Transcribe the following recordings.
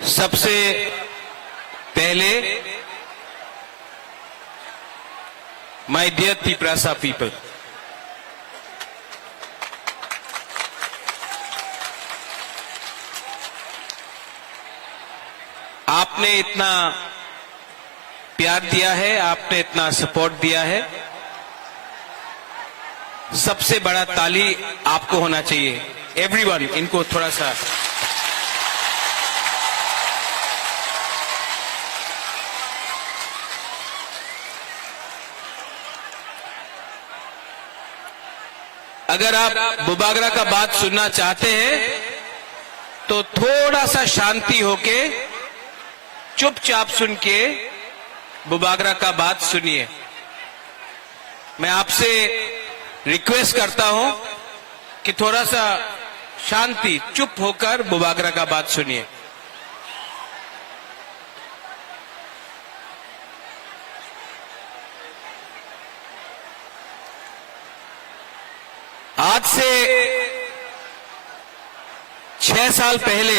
सबसे पहले my dear Tiprasa people, आपने इतना प्यार दिया है, आपने इतना सपोर्ट दिया है। सबसे बड़ा ताली आपको होना चाहिए। एवरीवन, इनको थोड़ा सा अगर आप बुबागरा का बात सुनना चाहते हैं तो थोड़ा सा शांति होके चुपचाप सुन के बुबागरा का बात सुनिए। मैं आपसे रिक्वेस्ट करता हूं कि थोड़ा सा शांति, चुप होकर बुबागरा का बात सुनिए। आज से 6 साल पहले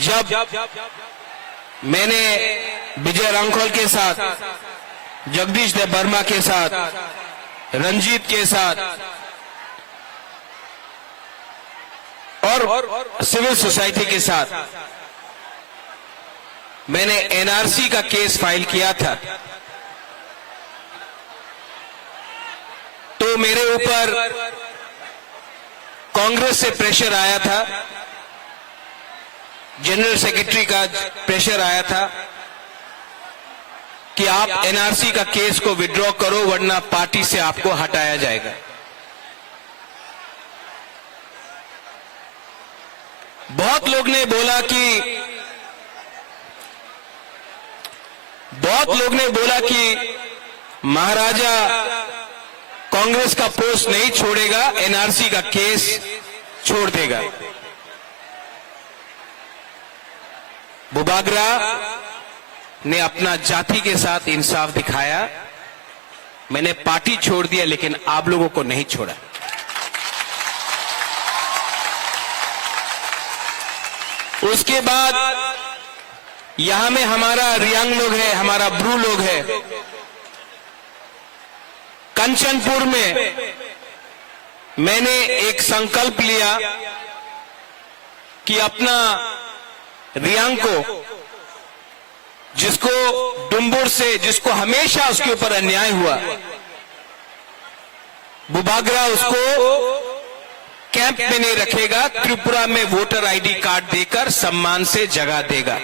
जब मैंने विजय रांखोल के साथ, जगदीश देव वर्मा के साथ, रंजीत के साथ और सिविल सोसाइटी के साथ मैंने एनआरसी का केस फाइल किया था, तो मेरे ऊपर कांग्रेस से प्रेशर आया था, जनरल सेक्रेटरी का प्रेशर आया था कि आप एनआरसी का केस को विड्रॉ करो वरना पार्टी से आपको हटाया जाएगा। बहुत लोग ने बोला कि महाराजा कांग्रेस का पोस्ट नहीं छोड़ेगा, एनआरसी का केस छोड़ देगा। बुबागरा ने अपना जाति के साथ इंसाफ दिखाया। मैंने पार्टी छोड़ दिया लेकिन आप लोगों को नहीं छोड़ा। उसके बाद यहां में हमारा रियांग लोग है, हमारा ब्रू लोग है। कंचनपुर में मैंने एक संकल्प लिया कि अपना रियांग को, जिसको डुम्बुर से, जिसको हमेशा उसके ऊपर अन्याय हुआ, बुबागरा उसको कैंप में नहीं रखेगा, त्रिपुरा में वोटर आईडी कार्ड देकर सम्मान से जगह देगा।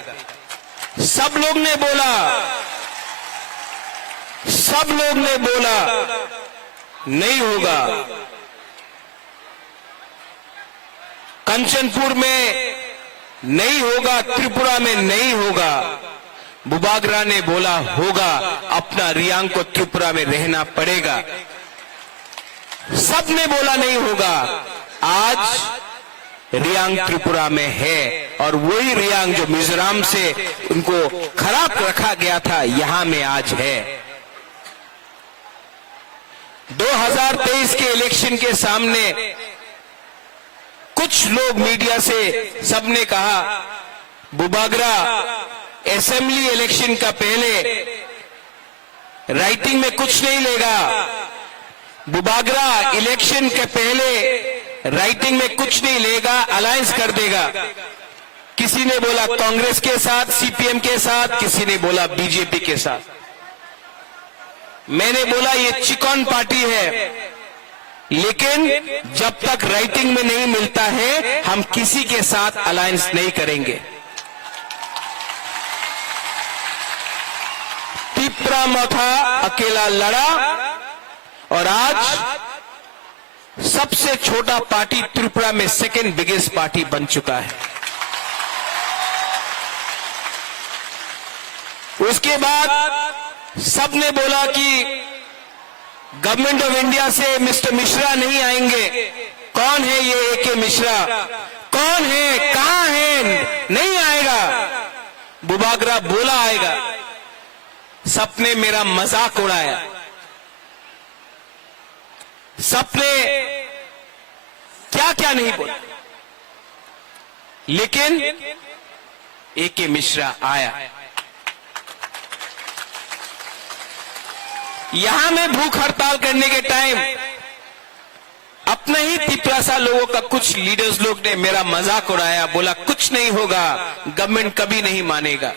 सब लोग ने बोला नहीं होगा। कंचनपुर में नहीं होगा, त्रिपुरा में नहीं होगा। बुबागरा ने बोला होगा, अपना रियांग को त्रिपुरा में रहना पड़ेगा। सब ने बोला नहीं होगा। आज रियांग त्रिपुरा में है और वही रियांग जो मिजोरम से उनको खराब रखा गया था, यहां में आज है। 2023 के इलेक्शन के सामने कुछ लोग मीडिया से सबने कहा बुबागरा असेंबली इलेक्शन का पहले राइटिंग में कुछ नहीं लेगा, बुबागरा इलेक्शन के पहले राइटिंग में कुछ नहीं लेगा, अलायंस कर देगा। किसी ने बोला कांग्रेस के साथ, सीपीएम के साथ, किसी ने बोला बीजेपी के साथ। मैंने बोला ये चिकन पार्टी है, लेकिन जब तक राइटिंग में नहीं मिलता है हम किसी के साथ अलायंस नहीं करेंगे। तिपरामथा अकेला लड़ा और आज सबसे छोटा पार्टी त्रिपुरा में सेकेंड बिगेस्ट पार्टी बन चुका है। उसके बाद सबने बोला कि गवर्नमेंट ऑफ इंडिया से मिस्टर मिश्रा नहीं आएंगे। कौन है ये एके मिश्रा? कौन है? कहां है? नहीं आएगा। बुबागरा बोला आएगा। सबने मेरा मजाक उड़ाया। सबने क्या क्या नहीं बोला, लेकिन ए.के. मिश्रा आया। यहां मैं भूख हड़ताल करने के टाइम अपने ही तिपरासा लोगों का कुछ लीडर्स लोग ने मेरा मजाक उड़ाया, बोला कुछ नहीं होगा, गवर्नमेंट कभी नहीं मानेगा।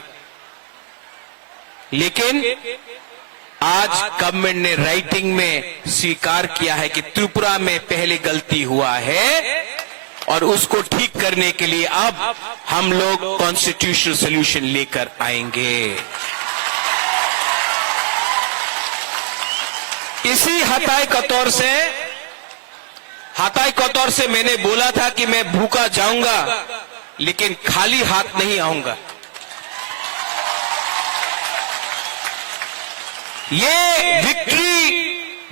लेकिन आज गवर्नमेंट ने राइटिंग में स्वीकार किया है कि त्रिपुरा में पहले गलती हुआ है और उसको ठीक करने के लिए अब हम लोग कॉन्स्टिट्यूशनल सॉल्यूशन लेकर आएंगे। इसी हताई कतौर से मैंने बोला था कि मैं भूखा जाऊंगा लेकिन खाली हाथ नहीं आऊंगा। ये विक्ट्री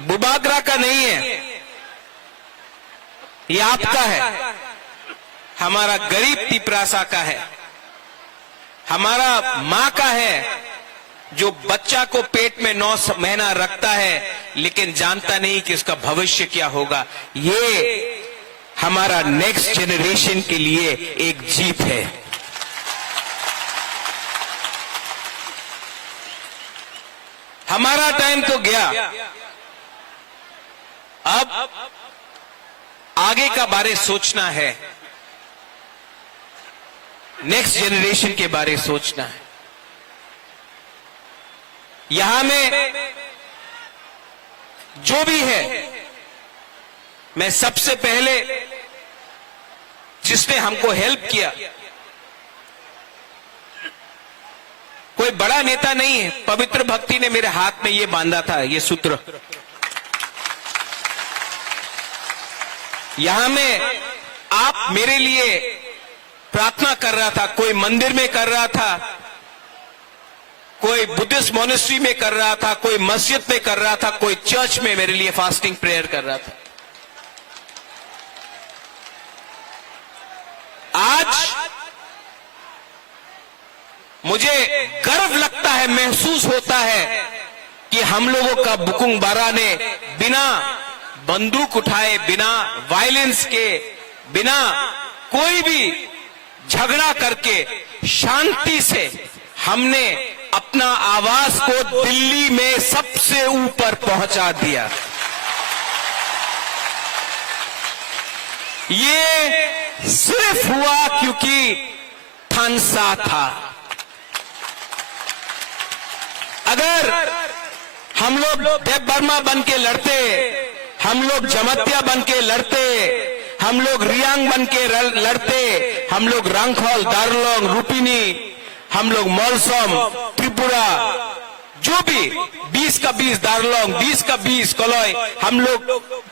बुबागरा का नहीं है, ये आपका है, हमारा गरीब तिपरासा का है, हमारा मां का है जो बच्चा को पेट में 9 महीना रखता है लेकिन जानता नहीं कि उसका भविष्य क्या होगा। ये हमारा नेक्स्ट जनरेशन के लिए एक जीत है। हमारा टाइम तो गया, अब आगे का बारे सोचना है, नेक्स्ट जनरेशन के बारे सोचना है। यहां में जो भी है, मैं सबसे पहले जिसने हमको हेल्प किया, कोई बड़ा नेता नहीं है, पवित्र भक्ति ने मेरे हाथ में ये बांधा था, ये सूत्र। यहां में आप मेरे लिए प्रार्थना कर रहा था, कोई मंदिर में कर रहा था, कोई बुद्धिस्ट मॉनेस्ट्री में कर रहा था, कोई मस्जिद में कर रहा था, कोई चर्च में मेरे लिए फास्टिंग प्रेयर कर रहा था। आज मुझे गर्व लगता है, महसूस होता है कि हम लोगों का बुकुंग बारा ने बिना बंदूक उठाए, बिना वायलेंस के, बिना कोई भी झगड़ा करके शांति से हमने अपना आवाज को दिल्ली में सबसे ऊपर पहुंचा दिया। ये सिर्फ हुआ क्योंकि थानसा था। अगर हम लोग देव बर्मा बन के लड़ते, हम लोग जमत्या बन के लड़ते, हम लोग रियांग बन के लड़ते, हम लोग रंगखोल, दार्लोंग, रूपिनी, हम लोग मौलसम, त्रिपुरा, जो भी 20 का 20 दार्लोंग, 20 का 20 कलोई, हम लोग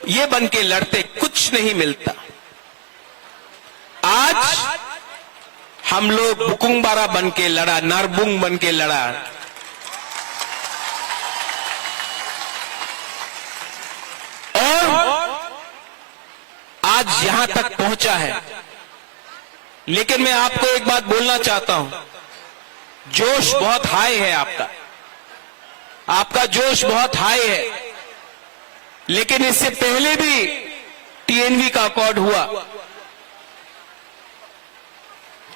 ये बन के लड़ते, कुछ नहीं मिलता। आज हम लोग बुकुंग बारा बन के लड़ा, नारबुंग बन के लड़ा। और आज यहां तक पहुंचा है। लेकिन मैं आपको एक बात बोलना चाहता हूं, जोश बहुत हाई है आपका जोश बहुत हाई है। लेकिन इससे पहले भी टीएनवी का अकॉर्ड हुआ,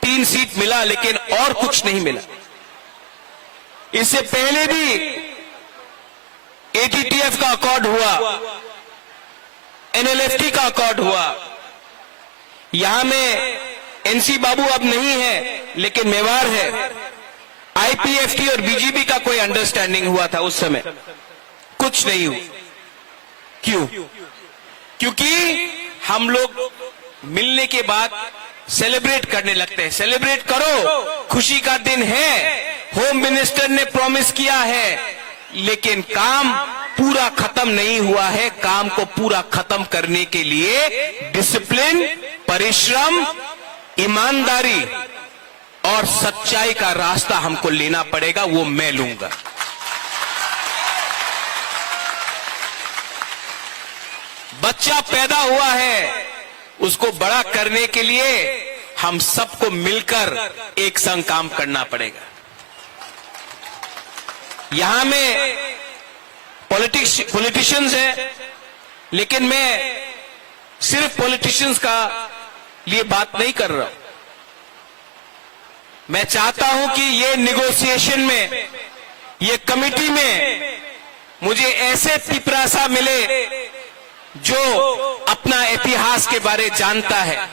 3 सीट मिला लेकिन और कुछ नहीं मिला। इससे पहले भी एटीटीएफ का अकॉर्ड हुआ, एनएलएफटी का अकॉर्ड हुआ। यहां में एनसी बाबू अब नहीं है लेकिन मेवाड़ है। आईपीएफटी और बीजेपी का कोई अंडरस्टैंडिंग हुआ था उस समय, कुछ नहीं हुआ। क्यों? क्योंकि हम लोग मिलने के बाद सेलिब्रेट करने लगते हैं। सेलिब्रेट करो, खुशी का दिन है, होम मिनिस्टर ने प्रॉमिस किया है, लेकिन काम पूरा खत्म नहीं हुआ है। काम को पूरा खत्म करने के लिए डिसिप्लिन, परिश्रम, ईमानदारी और सच्चाई का रास्ता हमको लेना पड़ेगा, वो मैं लूंगा। बच्चा पैदा हुआ है, उसको बड़ा करने के लिए हम सबको मिलकर एक संग काम करना पड़ेगा। यहां में पॉलिटिशियंस हैं, लेकिन मैं सिर्फ पॉलिटिशियंस का लिए बात नहीं कर रहा। मैं चाहता हूं कि ये निगोशिएशन में, ये कमिटी में मुझे ऐसे पिपरासा मिले जो अपना इतिहास के बारे जानता है,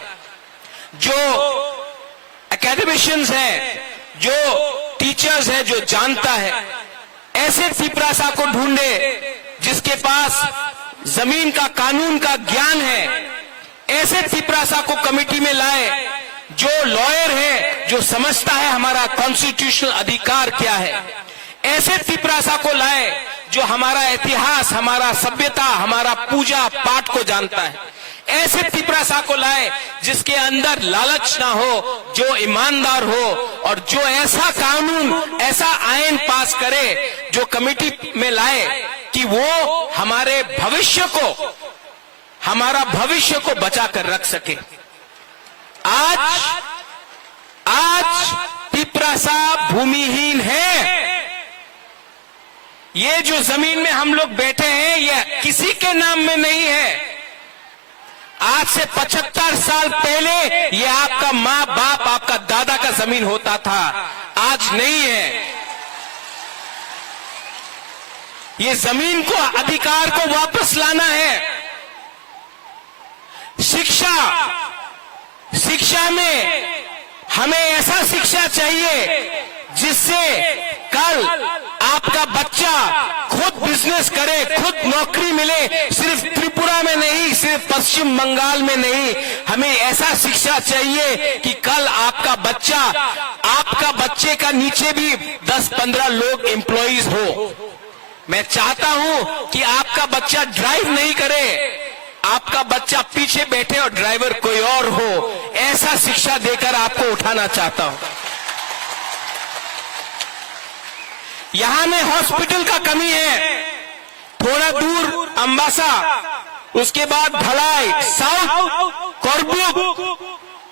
जो एकेडमिशियंस है, जो टीचर्स है, जो जानता है। ऐसे पिपरासा को ढूंढे जिसके पास जमीन का, कानून का ज्ञान है। ऐसे पिपरासा को कमेटी में लाए जो लॉयर है, जो समझता है हमारा कॉन्स्टिट्यूशनल अधिकार क्या है। ऐसे पिपरासा को लाए जो हमारा इतिहास, हमारा सभ्यता, हमारा पूजा पाठ को जानता है। ऐसे पिपरासा को लाए जिसके अंदर लालच ना हो, जो ईमानदार हो, और जो ऐसा कानून, ऐसा आईन पास करे जो कमेटी में लाए कि वो हमारे भविष्य को, हमारा भविष्य को बचा कर रख सके। आज पिपरासा भूमिहीन है। ये जो जमीन में हम लोग बैठे हैं, ये किसी के नाम में नहीं है। आज से 75 साल पहले ये आपका माँ बाप, आपका दादा का जमीन होता था, आज नहीं है। ये जमीन को, अधिकार को वापस लाना है। शिक्षा में हमें ऐसा शिक्षा चाहिए जिससे कल आपका बच्चा खुद बिजनेस करे, खुद नौकरी मिले। सिर्फ त्रिपुरा में नहीं, सिर्फ पश्चिम बंगाल में नहीं, हमें ऐसा शिक्षा चाहिए कि कल आपका बच्चा, आपका बच्चे का नीचे भी 10-15 लोग एम्प्लॉइज हो। मैं चाहता हूं कि आपका बच्चा ड्राइव नहीं करे, आपका बच्चा पीछे बैठे और ड्राइवर कोई और हो। ऐसा शिक्षा देकर आपको उठाना चाहता हूं। यहां में हॉस्पिटल का कमी है, थोड़ा दूर अंबासा, उसके बाद भलाई, साउथ कोरबुक,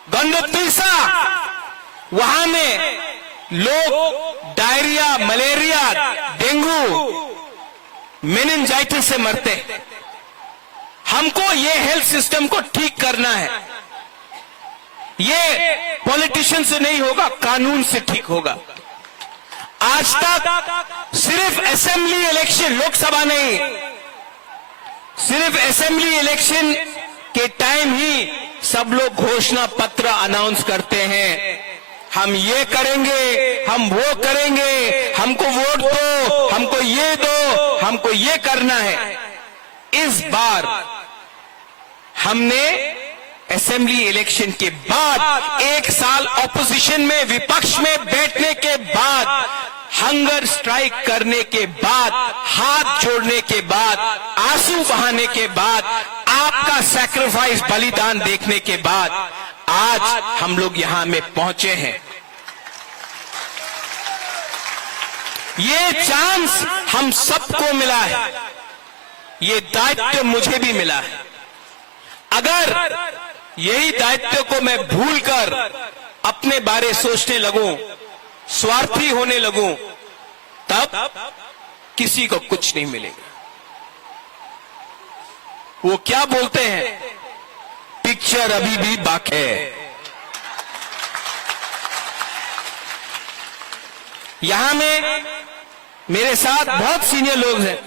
गंडोत्रिसा, वहां में लोग डायरिया, मलेरिया, डेंगू, मेनिंजाइटिस से मरते। हमको ये हेल्थ सिस्टम को ठीक करना है। ये पॉलिटिशियन से नहीं होगा, कानून से ठीक होगा। आज तक सिर्फ असेंबली इलेक्शन, लोकसभा नहीं, सिर्फ असेंबली इलेक्शन के टाइम ही सब लोग घोषणा पत्र अनाउंस करते हैं। हम ये करेंगे, हम वो करेंगे, हमको वोट दो, हमको ये दो, हमको ये करना है। इस बार हमने असेंबली इलेक्शन के बाद, एक साल ऑपोजिशन में, विपक्ष में बैठने के बाद, हंगर स्ट्राइक करने के बाद, हाथ जोड़ने के बाद, आंसू बहाने के बाद, आपका सैक्रिफाइस, बलिदान देखने के बाद आज हम लोग यहां में पहुंचे हैं। ये चांस हम सबको मिला है, ये दायित्व मुझे भी मिला है। अगर यही दायित्व को मैं भूलकर अपने बारे सोचने लगूं, स्वार्थी होने लगूं, तब किसी को कुछ नहीं मिलेगा। वो क्या बोलते हैं, पिक्चर अभी भी बाकी है। यहां में मेरे साथ बहुत सीनियर लोग हैं।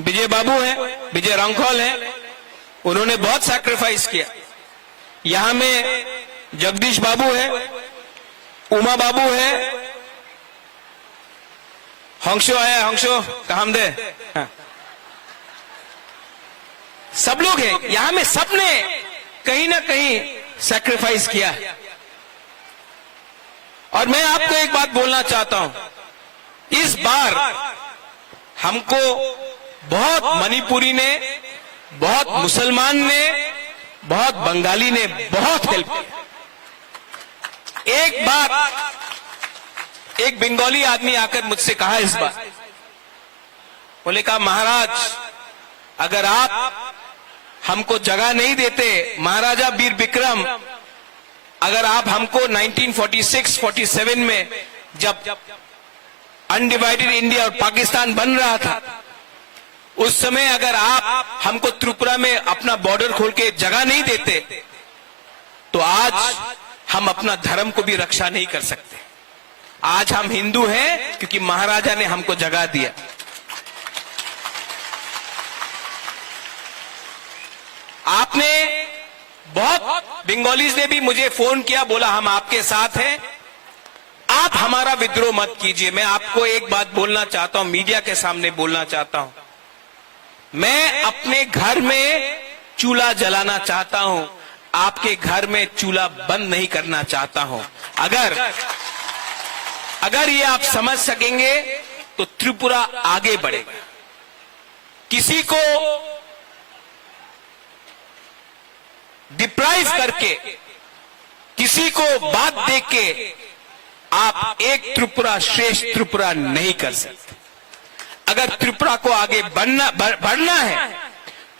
विजय बाबू हैं, विजय रंखौल हैं, उन्होंने बहुत सैक्रिफाइस किया। यहां में जगदीश बाबू है, उमा बाबू है, हंसो है, हंसो कामदे, हाँ। सब लोग हैं यहां में, सबने कहीं ना कहीं सैक्रिफाइस किया है। और मैं आपको एक बात बोलना चाहता हूं, इस बार हमको बहुत मणिपुरी ने, बहुत मुसलमान ने, बहुत बंगाली ने बहुत हेल्प किया। एक बात, एक बंगाली आदमी आकर मुझसे कहा इस बार, बोले कहा महाराज अगर आप हमको जगह नहीं देते, महाराजा वीर विक्रम, अगर आप हमको 1946-47 में जब अनडिवाइडेड इंडिया और पाकिस्तान बन रहा था, उस समय अगर आप हमको त्रिपुरा में अपना बॉर्डर खोल के जगह नहीं देते तो आज हम अपना धर्म को भी रक्षा नहीं कर सकते। आज हम हिंदू हैं क्योंकि महाराजा ने हमको जगह दिया। आपने बहुत बंगालीज ने भी मुझे फोन किया, बोला हम आपके साथ हैं, आप हमारा विद्रोह मत कीजिए। मैं आपको एक बात बोलना चाहता हूं, मीडिया के सामने बोलना चाहता हूं, मैं अपने घर में चूल्हा जलाना चाहता हूं, आपके घर में चूल्हा बंद नहीं करना चाहता हूं। अगर ये आप समझ सकेंगे तो त्रिपुरा आगे बढ़ेगा। किसी को डिप्राइव करके, किसी को बात देके आप एक त्रिपुरा श्रेष्ठ त्रिपुरा नहीं कर सकते। अगर त्रिपुरा को आगे बढ़ना है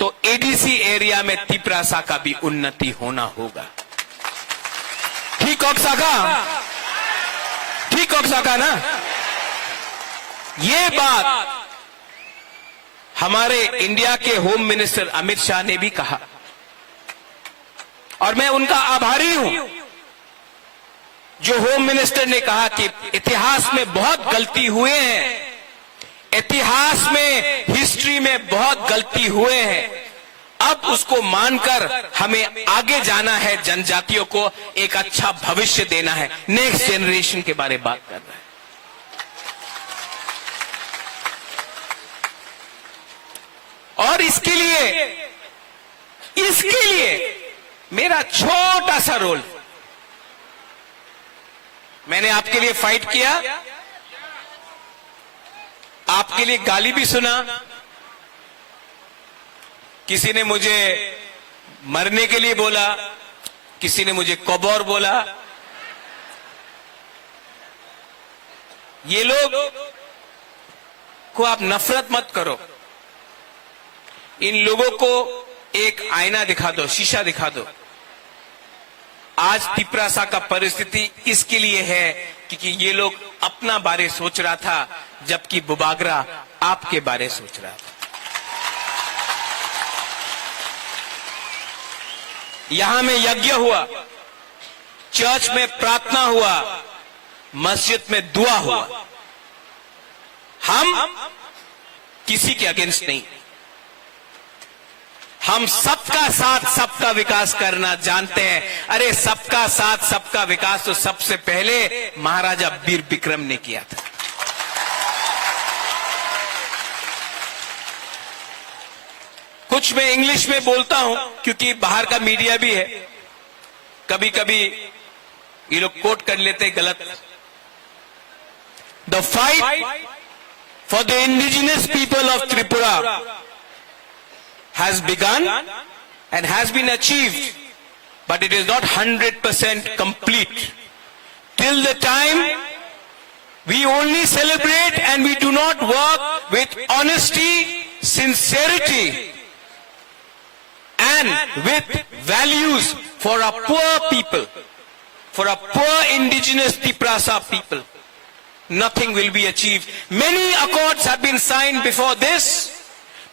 तो एडीसी एरिया में तिपरासा का भी उन्नति होना होगा। ठीक ऑक्साका ना? ये बात हमारे इंडिया के होम मिनिस्टर अमित शाह ने भी कहा और मैं उनका आभारी हूं। जो होम मिनिस्टर ने कहा कि इतिहास में बहुत गलती हुए हैं, इतिहास में, हिस्ट्री में बहुत गलती हुए हैं, अब उसको मानकर हमें आगे जाना है, जनजातियों को एक अच्छा भविष्य देना है, नेक्स्ट जनरेशन के बारे में बात कर रहा है। और इसके लिए मेरा छोटा सा रोल, मैंने आपके लिए फाइट किया, आपके लिए गाली भी सुना, किसी ने मुझे मरने के लिए बोला, किसी ने मुझे कौबौर बोला। ये लोग को आप नफरत मत करो, इन लोगों को एक आईना दिखा दो, शीशा दिखा दो। आज तिपरासा का परिस्थिति इसके लिए है क्योंकि ये लोग अपना बारे सोच रहा था, जबकि बुबागरा आपके बारे सोच रहा था। यहां में यज्ञ हुआ, चर्च में प्रार्थना हुआ, मस्जिद में दुआ हुआ। हम किसी के अगेंस्ट नहीं, हम सबका साथ सबका विकास करना जानते हैं। अरे सबका साथ सबका विकास तो सबसे पहले महाराजा वीर विक्रम ने किया था। कुछ मैं इंग्लिश में बोलता हूं क्योंकि बाहर का मीडिया भी है, कभी कभी ये लोग कोट कर लेते हैं गलत। The fight for the indigenous people of Tripura has begun and has been achieved, but it is not 100% complete. Till the time we only celebrate and we do not work with honesty, sincerity and with values for our poor people, for our poor indigenous Tiprasa people, nothing will be achieved. Many accords have been signed before this,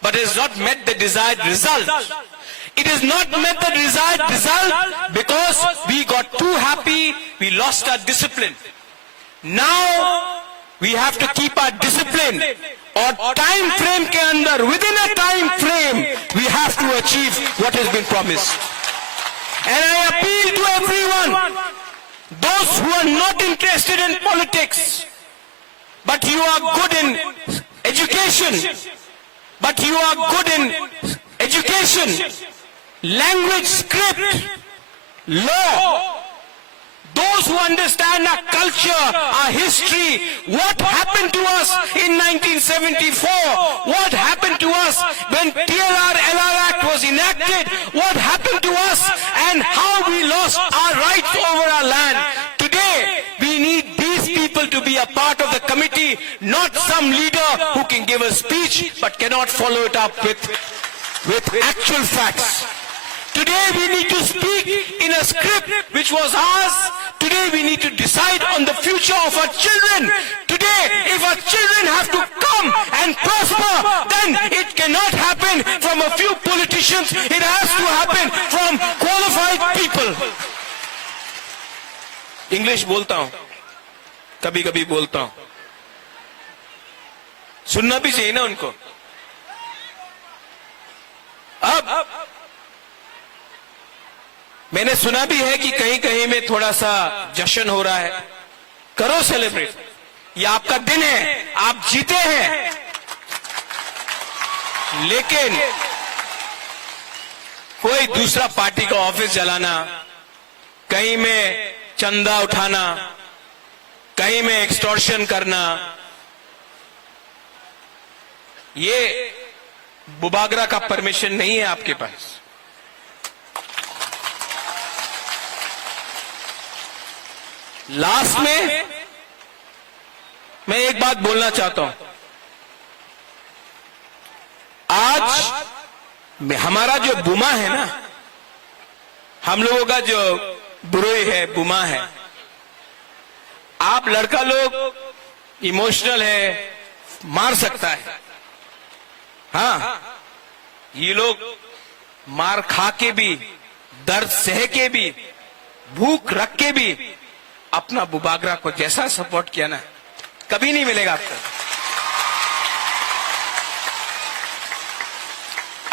but it has not met the desired result. It has not met the desired result because we got too happy, we lost our discipline. Now we have to keep our discipline, और time frame के अंदर, within a time frame, we have to achieve what has been promised. And I appeal to everyone, those who are not interested in politics, but you are good in education, but you are good in education, language, script, law, those who understand our culture, our history, what happened to us in 1974, what happened to us when TLR-LR Act was enacted, what happened to us and how we lost our rights over our land. Today, we need these people to be a part of the committee, not some leader who can give a speech but cannot follow it up with actual facts. Today we need to speak in a script which was ours. Today we need to decide on the future of our children. Today if our children have to come and prosper, then it cannot happen from a few politicians. It has to happen from qualified people. English बोलता हूं, कभी कभी बोलता हूं, सुनना भी चाहिए ना उनको. अब मैंने सुना भी है कि कहीं कहीं में थोड़ा सा जश्न हो रहा है. करो सेलिब्रेट, ये आपका दिन है, आप जीते हैं. लेकिन कोई दूसरा पार्टी का ऑफिस जलाना, कहीं में चंदा उठाना, कहीं में एक्सटॉर्शन करना, ये बुबागरा का परमिशन नहीं है आपके पास. लास्ट में मैं एक बात बोलना चाहता हूं. आज हमारा जो बुमा है ना, हम लोगों का जो बुरोई है, बुमा है. आप लड़का लोग इमोशनल है, मार सकता है. हाँ, ये लोग मार खा के भी, दर्द सह के भी, भूख रख के भी अपना बुबागरा को जैसा सपोर्ट किया ना, कभी नहीं मिलेगा आपको.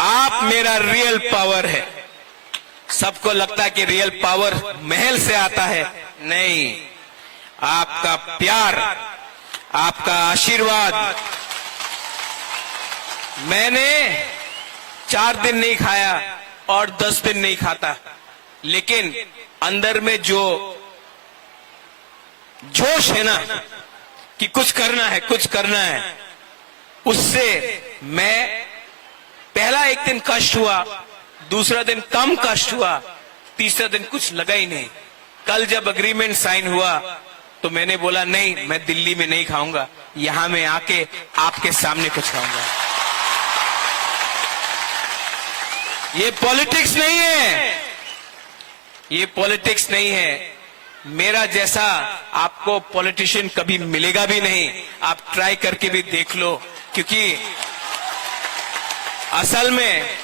आप मेरा रियल पावर है. सबको लगता है कि रियल पावर महल से आता है. नहीं, आपका प्यार, आपका आशीर्वाद. मैंने 4 दिन नहीं खाया और 10 दिन नहीं खाता, लेकिन अंदर में जो जोश है ना कि कुछ करना है, कुछ करना है, उससे मैं पहला एक दिन कष्ट हुआ, दूसरा दिन कम कष्ट हुआ, तीसरा दिन कुछ लगा ही नहीं. कल जब एग्रीमेंट साइन हुआ तो मैंने बोला नहीं, मैं दिल्ली में नहीं खाऊंगा, यहां मैं आके आपके सामने कुछ खाऊंगा. ये पॉलिटिक्स नहीं है, ये पॉलिटिक्स नहीं है. मेरा जैसा आपको पॉलिटिशियन कभी मिलेगा भी नहीं. आप ट्राई करके भी देख लो, क्योंकि असल में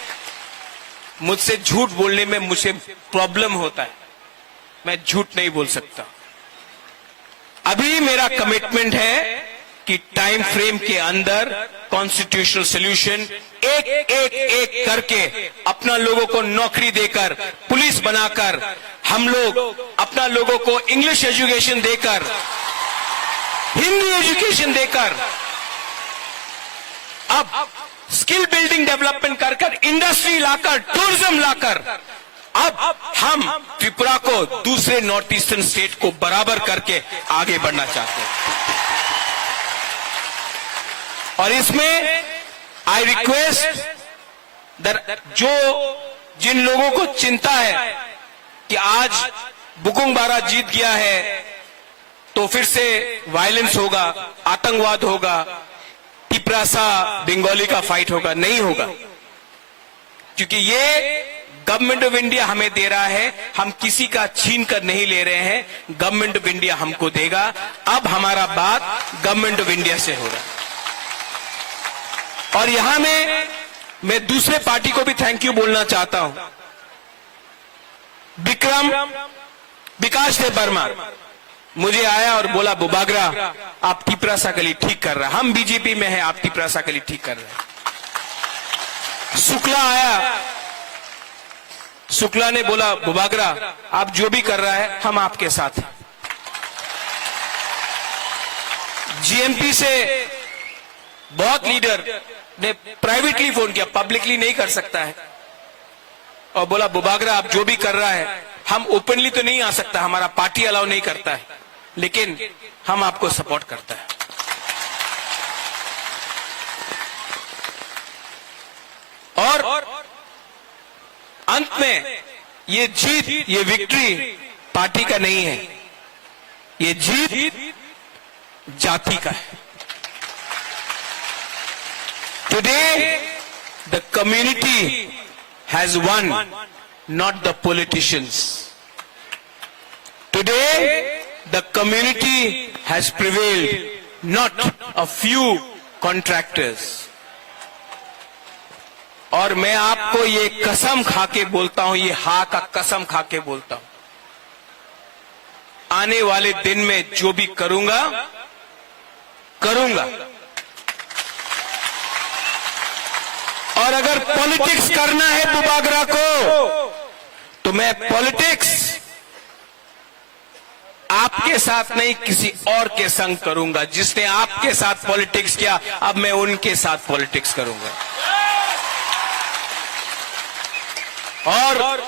मुझसे झूठ बोलने में मुझे प्रॉब्लम होता है. मैं झूठ नहीं बोल सकता. अभी मेरा कमिटमेंट है कि टाइम फ्रेम के अंदर कॉन्स्टिट्यूशनल सॉल्यूशन एक करके अपना लोगों को नौकरी देकर, पुलिस बनाकर, हम लोग अपना लोगों को इंग्लिश एजुकेशन देकर, हिंदी एजुकेशन देकर, अब स्किल बिल्डिंग डेवलपमेंट कर इंडस्ट्री लाकर, टूरिज्म लाकर, अब हम त्रिपुरा को दूसरे नॉर्थ ईस्टर्न स्टेट को बराबर करके आगे बढ़ना चाहते हैं. और इसमें आई रिक्वेस्ट जिन लोगों को चिंता है कि आज बुकुंग बारा जीत गया है तो फिर से वायलेंस होगा, आतंकवाद होगा, टिपरासा बंगाली का फाइट होगा, नहीं होगा. क्योंकि ये गवर्नमेंट ऑफ इंडिया हमें दे रहा है, हम किसी का छीन कर नहीं ले रहे हैं. गवर्नमेंट ऑफ इंडिया हमको देगा. अब हमारा बात गवर्नमेंट ऑफ इंडिया से हो रहा है. और यहां में मैं दूसरे पार्टी को भी थैंक यू बोलना चाहता हूं. विकास देव वर्मा मुझे आया और बोला, बुबागरा आप टिपरासा गली ठीक कर रहे हैं, हम बीजेपी में हैं, आप टिपरासा गली ठीक कर रहे हैं. शुक्ला आया, शुक्ला ने बोला, बुबागरा आप जो भी कर रहा है हम आपके साथ हैं. जीएमपी से बहुत लीडर ने प्राइवेटली फोन किया, पब्लिकली नहीं कर सकता है, और बोला बुबागरा आप जो भी कर रहा है, हम ओपनली तो नहीं आ सकता, हमारा पार्टी अलाउ नहीं करता है, लेकिन हम आपको सपोर्ट करता है. और अंत में ये जीत, ये विक्ट्री पार्टी का नहीं है, ये जीत जाति का है. Today, the community has won, not the politicians. Today, the community has prevailed, not a few contractors. और मैं आपको ये कसम खा के बोलता हूं, ये हा का कसम खा के बोलता हूं, आने वाले दिन में जो भी करूंगा और अगर पॉलिटिक्स करना है बुबागरा को, तो मैं पॉलिटिक्स आपके साथ नहीं किसी और के संग करूंगा। जिसने आपके साथ पॉलिटिक्स किया, अब मैं उनके साथ पॉलिटिक्स करूंगा। और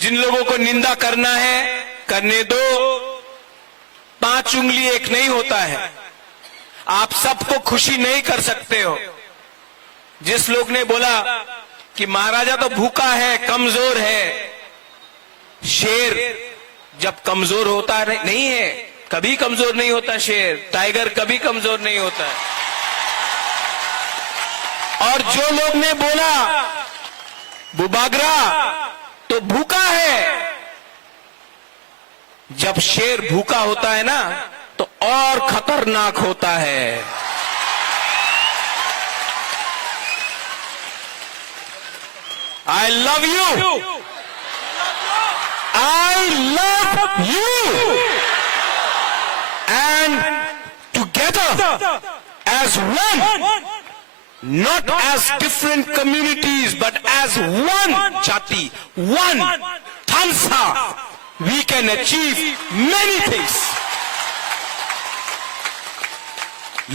जिन लोगों को निंदा करना है करने दो, 5 उंगली एक नहीं होता है। आप सबको खुशी नहीं कर सकते हो। जिस लोग ने बोला कि महाराजा तो भूखा है, कमजोर है, शेर जब कमजोर होता नहीं है, कभी कमजोर नहीं होता शेर, टाइगर कभी कमजोर नहीं होता है। और जो लोग ने बोला बुबागरा तो भूखा है, जब शेर भूखा होता है ना तो और खतरनाक होता है। I love you. I love you. And together as one, not as different communities, but as one Jati, one Thansa, we can achieve many things.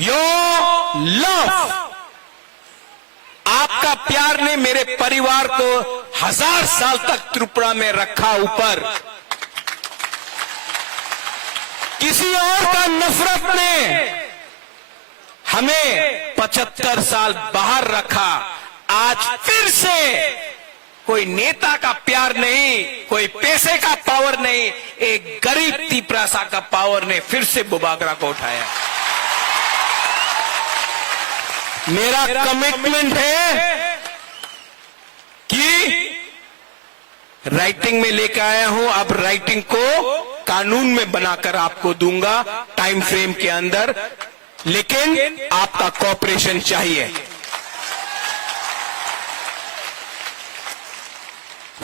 Your love, आपका प्यार ने मेरे परिवार को 1000 साल तक त्रिपुरा में रखा ऊपर। किसी और का नफरत ने हमें 75 साल बाहर रखा। आज फिर से कोई नेता का प्यार नहीं, कोई पैसे का पावर नहीं, एक गरीब तिपरासा का पावर ने फिर से बुबागरा को उठाया। मेरा कमिटमेंट है कि राइटिंग में लेकर आया हूं, अब राइटिंग को कानून में बनाकर आपको दूंगा टाइम फ्रेम के अंदर, लेकिन आपका कोऑपरेशन चाहिए।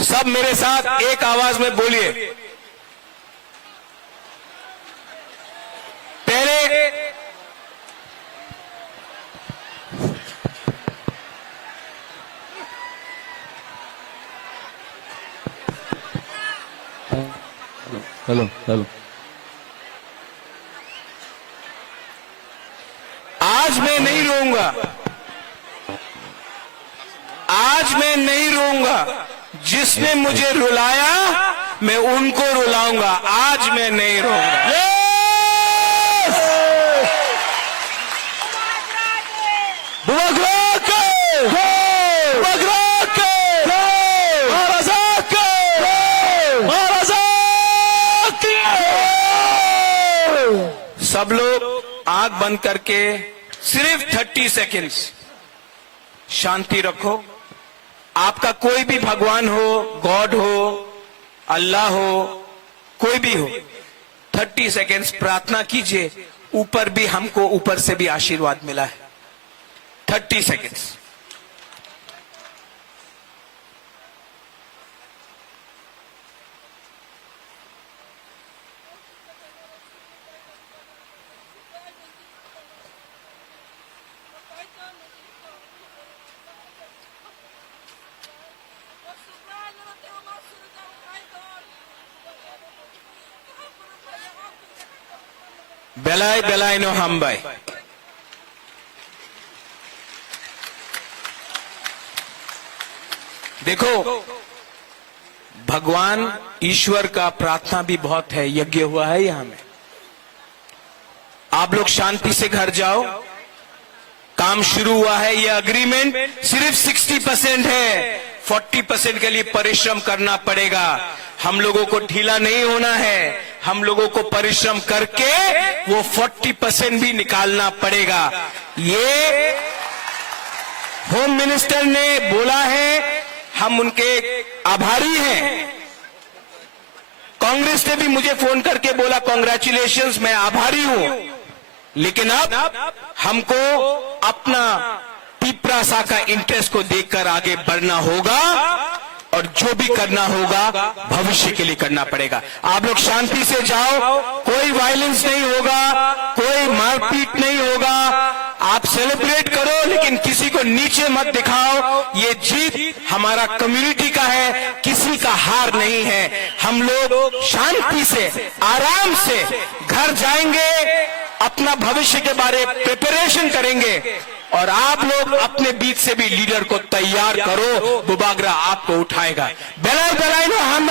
सब मेरे साथ एक आवाज में बोलिए। पहले हेलो आज मैं नहीं रोऊंगा, आज मैं नहीं रोऊंगा। जिसने मुझे रुलाया मैं उनको रुलाऊंगा, आज मैं नहीं रोऊंगा। सब लोग आंख बंद करके सिर्फ 30 सेकेंड्स शांति रखो। आपका कोई भी भगवान हो, गॉड हो, अल्लाह हो, कोई भी हो, 30 सेकेंड्स प्रार्थना कीजिए। ऊपर भी हमको ऊपर से भी आशीर्वाद मिला है। 30 सेकेंड्स। बेलाय बेलाय नो हमबाई। देखो, भगवान ईश्वर का प्रार्थना भी बहुत है, यज्ञ हुआ है यहां में। आप लोग शांति से घर जाओ। काम शुरू हुआ है, ये अग्रीमेंट सिर्फ 60% है, 40% के लिए परिश्रम करना पड़ेगा। हम लोगों को ढीला नहीं होना है, हम लोगों को परिश्रम करके वो 40% भी निकालना पड़ेगा। ये होम मिनिस्टर ने बोला है, हम उनके आभारी हैं। कांग्रेस ने भी मुझे फोन करके बोला कांग्रेचुलेशंस, मैं आभारी हूं। लेकिन अब हमको अपना पिपरासा का इंटरेस्ट को देखकर आगे बढ़ना होगा और जो भी करना होगा भविष्य के लिए करना पड़ेगा। आप लोग शांति से जाओ, कोई वायलेंस नहीं होगा, कोई मारपीट नहीं होगा। आप सेलिब्रेट करो लेकिन किसी को नीचे मत दिखाओ। ये जीत हमारा कम्युनिटी का है, किसी का हार नहीं है। हम लोग शांति से आराम से घर जाएंगे, अपना भविष्य के बारे प्रिपरेशन करेंगे और आप लोग अपने बीच से भी लीडर को तैयार करो। बुबागरा आपको उठाएगा। बेलाई बेलाई नो हम